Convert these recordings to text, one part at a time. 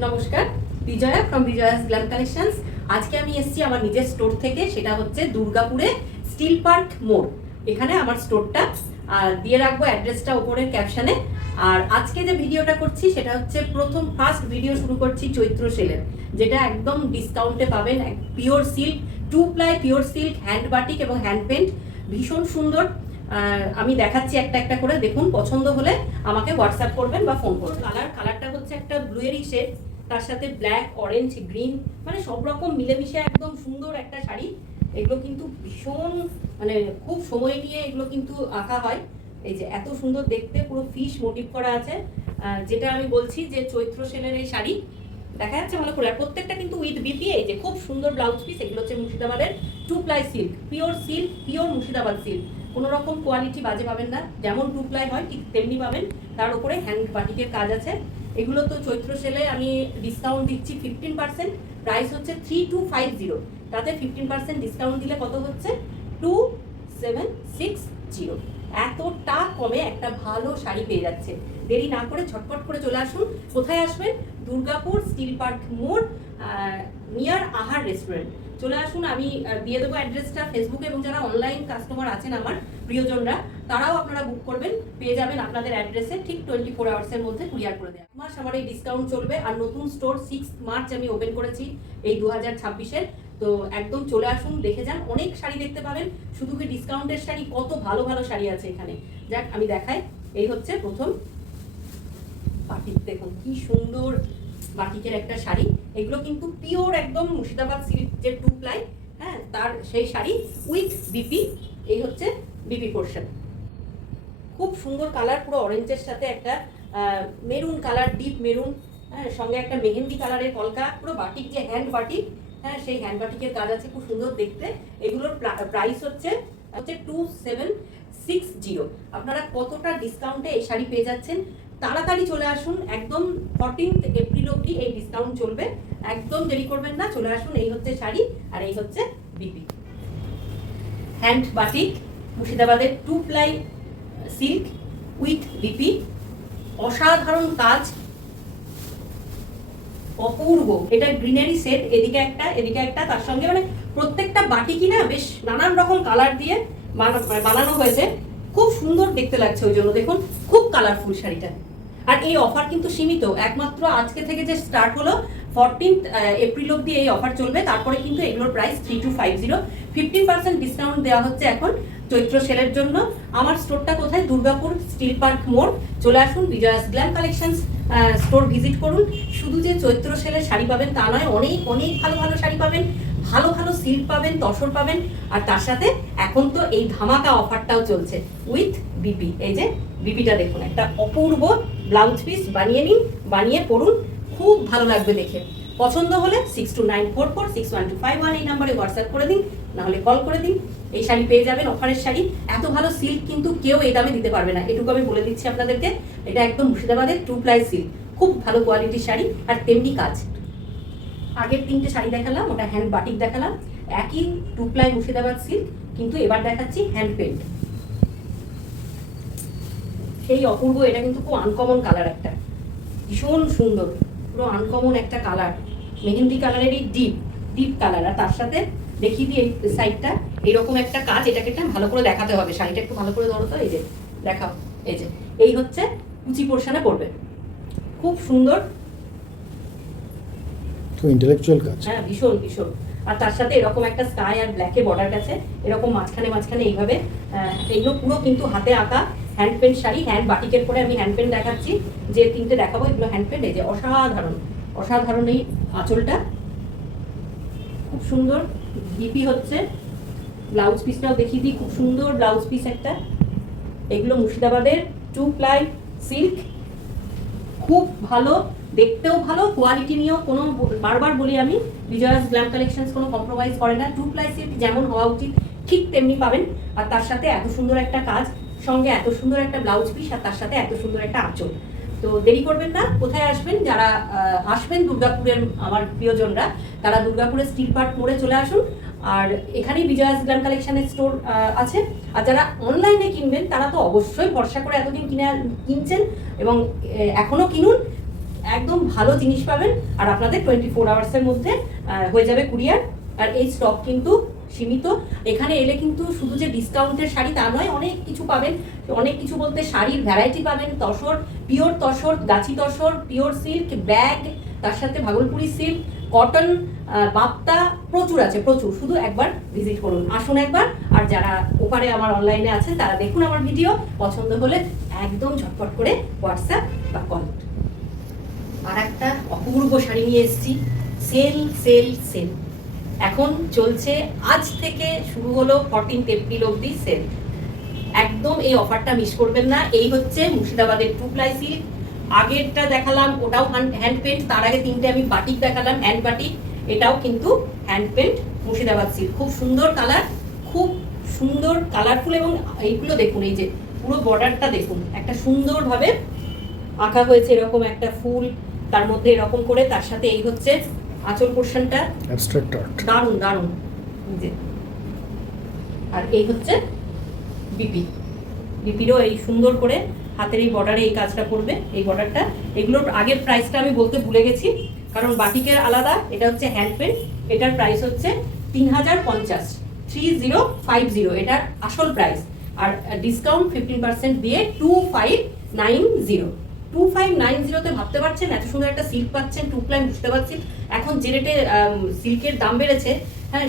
নমস্কার, Bijoya from বিজয়াস glam collections. আজকে আমি এসেছি আমার নিজের স্টোর থেকে, সেটা হচ্ছে দুর্গাপুরে স্টিল পার্ক মোড়। এখানে আমার স্টোরটা দিয়ে রাখবো অ্যাড্রেসটা ওপরের ক্যাপশনে। আর আজকে যে ভিডিওটা করছি সেটা হচ্ছে ফার্স্ট ভিডিও শুরু করছি চৈত্র সেলের, যেটা একদম ডিসকাউন্টে পাবেন। Pure silk, 2 ply pure silk, hand batik এবং হ্যান্ড পেন্ট, ভীষণ সুন্দর। আমি দেখাচ্ছি একটা একটা করে, দেখুন। পছন্দ হলে আমাকে হোয়াটসঅ্যাপ করবেন বা ফোন করবেন। কালারটা হচ্ছে একটা ব্লুয়েরি শেড, তার সাথে ব্ল্যাক, অরেঞ্জ, গ্রিন, মানে সব রকম মিলেমিশে একদম সুন্দর একটা শাড়ি। এগুলো কিন্তু ভীষণ, মানে খুব সময় নিয়ে এগুলো কিন্তু আঁকা হয়। এই যে এত সুন্দর দেখতে, পুরো ফিশ মোটিভ করা আছে। যেটা আমি বলছি যে চৈত্র সেলের এই শাড়ি দেখা যাচ্ছে ভালো করে। আর প্রত্যেকটা কিন্তু উইথ বিপি। এই যে খুব সুন্দর ব্লাউজ পিস। এগুলো হচ্ছে মুর্শিদাবাদের 2 ply silk, pure Murshidabad silk. কোনো রকম কোয়ালিটি বাজে পাবেন না, যেমন 2 প্লাই হয় ঠিক তেমনি পাবেন। তার উপরে হ্যান্ড বাটিকের কাজ আছে। এগুলো তো চৈত্র সেলে আমি ডিসকাউন্ট দিচ্ছি 15%। প্রাইস হচ্ছে 3250, তাতে 15% ডিসকাউন্ট দিলে কত হচ্ছে 2760। এতটা কমে একটা ভালো শাড়ি পেয়ে যাচ্ছে। দেরি না করে ঝটপট করে চলে আসুন। কোথায় আসবেন? দুর্গাপুর স্টিল পার্ক মোড়, নিয়ার আহার রেস্টুরেন্ট। চলে আসুন, আমি দিয়ে দেবো অ্যাড্রেসটা ফেসবুকে, এবং যারা অনলাইন কাস্টমার আছেন আমার প্রিয়জনরা, তারাও আপনারা বুক করবেন, পেয়ে যাবেন আপনাদের অ্যাড্রেসে ঠিক 24 আওয়ার্সের মধ্যে কুরিয়ার করে দেয়। মাস আমার এই ডিসকাউন্ট চলবে। আর নতুন স্টোর 6 মার্চ আমি ওপেন করেছি এই 2026-এর। তো একদম চলে আসুন, দেখে যান। অনেক শাড়ি দেখতে পাবেন, শুধু কি ডিসকাউন্টের শাড়ি, কত ভালো ভালো শাড়ি আছে এখানে। যাক, আমি দেখাই। এই হচ্ছে প্রথম বাটিক, দেখুন কি সুন্দর বাটিকের একটা শাড়ি। এগুলো কিন্তু পিওর একদম মুর্শিদাবাদ সিল্ক, যে 2 প্লাই, হ্যাঁ, তার সেই শাড়ি উইথ বিপি। এই হচ্ছে বিপি পোর্শন। খুব সুন্দর কালার, পুরো অরেঞ্জের সাথে একটা মেরুন কালার, ডিপ মেরুন, হ্যাঁ, সঙ্গে একটা মেহেন্দি কালারের কলকা। পুরো বাটিক, যে হ্যান্ড বাটিক, হ্যাঁ, সেই হ্যান্ড বাটিকের কাজ আছে, খুব সুন্দর দেখতে। এগুলোর প্রাইস হচ্ছে 2760। আপনারা কতটা ডিসকাউন্টে এই শাড়ি পেয়ে যাচ্ছেন! তাড়াতাড়ি চলে আসুন, একদম 14 এপ্রিল অবধি এই ডিসকাউন্ট চলবে। একদম দেরি করবেন না, চলে আসুন। এই হচ্ছে শাড়ি, আর এই হচ্ছে বিপি হ্যান্ড বাটিক, মুর্শিদাবাদের 2 প্লাই সিল্ক উইথ বিপি। অসাধারণ কাজ, অপূর্ব। এটা গ্রিনারি সেট, এদিকে একটা এদিকে একটা, তার সঙ্গে মানে প্রত্যেকটা বাটি কিনা বেশ নানান রকম কালার দিয়ে বানানো হয়েছে। খুব সুন্দর দেখতে লাগছে, ওই জন্য দেখুন খুব কালারফুল শাড়িটা। আর এই অফার কিন্তু সীমিত, একমাত্র আজকে থেকে যে স্টার্ট হলো 14 এপ্রিল অবধি এই অফার চলবে। তারপরে কিন্তু এগুলোর প্রাইস 3250। 15% ডিসকাউন্ট দেওয়া হচ্ছে এখন চৈত্র সেলের জন্য। আমার স্টোরটা কোথায়? দুর্গাপুর স্টিল পার্ক মোড়। চলে আসুন, বিজয়াস গ্ল্যাম কালেকশনস স্টোর ভিজিট করুন। শুধু যে চৈত্র সেলের শাড়ি পাবেন তা নয়, অনেক অনেক ভালো ভালো শাড়ি পাবেন, ভালো ভালো সিল্ক পাবেন, তসর পাবেন। আর তার সাথে এখন তো এই ধামাকা অফারটাও চলছে উইথ বিপি। এই যে বিপিটা দেখুন, একটা অপূর্ব ব্লাউজ পিস। বানিয়ে নিন, বানিয়ে পরুন, খুব ভালো লাগবে দেখে। পছন্দ হলে 6294461251 এই নাম্বারে হোয়াটসঅ্যাপ করে দিন, নাহলে কল করে দিন। এই শাড়ি পেয়ে যাবেন, অফারের শাড়ি। এত ভালো সিল্ক কিন্তু কেউ এই দামে দিতে পারবে না, এটুকু আমি বলে দিচ্ছি আপনাদেরকে। এটা একদম মুর্শিদাবাদের 2 প্লাই সিল্ক, খুব ভালো কোয়ালিটির শাড়ি, আর তেমনি কাজ। আগের 3টে শাড়ি দেখালাম, ওটা হ্যান্ড বাটিক দেখালাম, একই 2 প্লাই মুর্শিদাবাদ সিল্ক, কিন্তু এবার দেখাচ্ছি হ্যান্ড পেন্ট। সেই অপূর্ব। এটা কিন্তু খুব আনকমন কালার, একটা ভীষণ সুন্দর, পুরো আনকমন একটা কালার, মেহেন্দি কালারেরই ডিপ কালার। আর তার সাথে দেখিয়ে দিই এই সাইডটা, এইরকম একটা কাজ। এটাকে একটা ভালো করে দেখাতে হবে, শাড়িটা একটু ভালো করে ধরো তো। এই যে দেখাও, এই যে এই হচ্ছে কুচি পোর্শনে পড়বে, খুব সুন্দর, তো ইন্টেলেকচুয়াল কাজ। হ্যাঁ, ভীষণ ভীষণ। আর তার সাথে এরকম একটা স্কাই আর ব্ল্যাকে বর্ডার গেছে, এরকম মাঝখানে মাঝখানে এইভাবে। এগুলো পুরো কিন্তু হাতে আঁকা হ্যান্ড পেন্ট শাড়ি। হ্যান্ড বাটিকের পরে আমি হ্যান্ড পেন্ট দেখাচ্ছি, যে 3টে দেখাবো এগুলো হ্যান্ড পেন্ট। এই যে অসাধারণ অসাধারণ এই আঁচলটা, খুব সুন্দর। বিপি হচ্ছে, ব্লাউজ পিসটাও দেখিয়ে দিই, খুব সুন্দর ব্লাউজ পিস একটা। এগুলো মুর্শিদাবাদের 2 প্লাই সিল্ক, খুব ভালো, দেখতেও ভালো, কোয়ালিটি নিয়েও কোনো, বারবার বলি আমি, বিজয়াস গ্ল্যাম কালেকশনস কোনো কম্প্রোমাইজ করে না। 2 প্লাই সিল্ক যেমন হওয়া উচিত ঠিক তেমনি পাবেন। আর তার সাথে এত সুন্দর একটা কাজ, সঙ্গে এত সুন্দর একটা ব্লাউজ পিস, আর তার সাথে এত সুন্দর একটা আঁচল। তো দেরি করবেন না, কোথায় আসবেন? যারা আসবেন দুর্গাপুরের আমার প্রিয়জনরা, তারা দুর্গাপুরের স্টিল পার্ক মোড়ে চলে আসুন। আর এখানেই বিজয়াস গ্ল্যাম কালেকশনের স্টোর আছে। আর যারা অনলাইনে কিনবেন, তারা তো অবশ্যই ভরসা করে এতদিন কিনছেন, এবং এখনো কিনুন। একদম ভালো জিনিস পাবেন, আর আপনাদের 24 আওয়ার্সের মধ্যে হয়ে যাবে কুরিয়ার। আর এই স্টক কিন্তু সীমিত। এখানে এলে কিন্তু শুধু যে ডিসকাউন্টের শাড়ি তা নয়, অনেক কিছু পাবেন। অনেক কিছু বলতে শাড়ির ভ্যারাইটি পাবেন, তসর, পিওর তসর, গাছি তসর, পিওর সিল্ক, ব্যাগ, তার সাথে ভাগলপুরি সিল্ক, কটন, বাপ্তা, প্রচুর আছে প্রচুর। শুধু একবার ভিজিট করুন, আসুন একবার। আর যারা ওপারে আমার অনলাইনে আছেন তারা দেখুন আমার ভিডিও, পছন্দ হলে একদম ঝটপট করে হোয়াটসঅ্যাপ বা কল। আর একটা অপূর্ব শাড়ি নিয়ে এসেছি, সেল সেল সেল। এখন চলছে, আজ থেকে শুরু হলো 14 এপ্রিল অবধি সেল। একদম এই অফারটা মিস করবেন না। এই হচ্ছে মুর্শিদাবাদের 2 প্লাই সিল্ক। আগেরটা দেখালাম ওটাও হ্যান্ড পেন্ট, তার আগে 3টে আমি বাটিক দেখালাম, হ্যান্ড বাটিক। এটাও কিন্তু হ্যান্ড পেন্ট মুর্শিদাবাদ সিল্ক। খুব সুন্দর কালার, খুব সুন্দর কালারফুল। এবং এইগুলো দেখুন, এই যে পুরো বর্ডারটা দেখুন, একটা সুন্দরভাবে আঁকা হয়েছে এরকম একটা ফুল, তার মধ্যে এরকম করে, তার সাথে এই হচ্ছে আঁচল পোর্শনটা, দারুণ দারুণ। যে আর এই হচ্ছে বিপি, বিপিরও এই সুন্দর করে হাতের এই বর্ডারে এই কাজটা করবে, এই বর্ডারটা। এগুলোর আগের প্রাইসটা আমি বলতে ভুলে গেছি, কারণ বাটিকের আলাদা, এটা হচ্ছে হ্যান্ড পেন্ট। এটার প্রাইস হচ্ছে 3050, 3050 এটার আসল প্রাইস। আর ডিসকাউন্ট 15% দিয়ে 2590। 2590-তে ভাবতে পারছেন এত সুন্দর একটা সিল্ক পাচ্ছেন, 2 প্লাই বুঝতে পারছি। এখন যে রেটে সিল্কের দাম বেড়েছে, হ্যাঁ,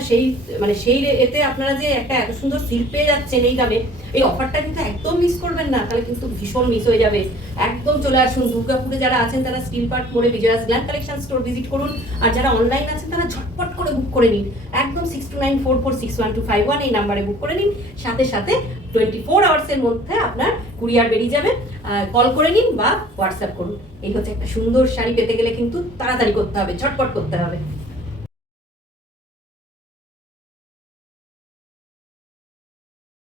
সেই এতে আপনারা যে একটা এত সুন্দর সিল্ক পেয়ে যাচ্ছেন এই দামে, এই অফারটা কিন্তু একদম মিস করবেন না, তাহলে কিন্তু ভীষণ মিস হয়ে যাবে। একদম চলে আসুন। দুর্গাপুরে যারা আছেন তারা স্টিল পার্ক মোড়ে বিজয়াস গ্ল্যান্ড কালেকশন স্টোর ভিজিট করুন। আর যারা অনলাইন আছেন তারা ঝটপট করে বুক করে নিন, একদম 6294461251 এই নাম্বারে বুক করে নিন। সাথে সাথে 24 আওয়ার্সের মধ্যে আপনার কুরিয়ার বেরিয়ে যাবে। কল করে নিন বা হোয়াটসঅ্যাপ করুন। এই হচ্ছে একটা সুন্দর শাড়ি পেতে গেলে কিন্তু তাড়াতাড়ি করতে হবে, ঝটপট করতে হবে।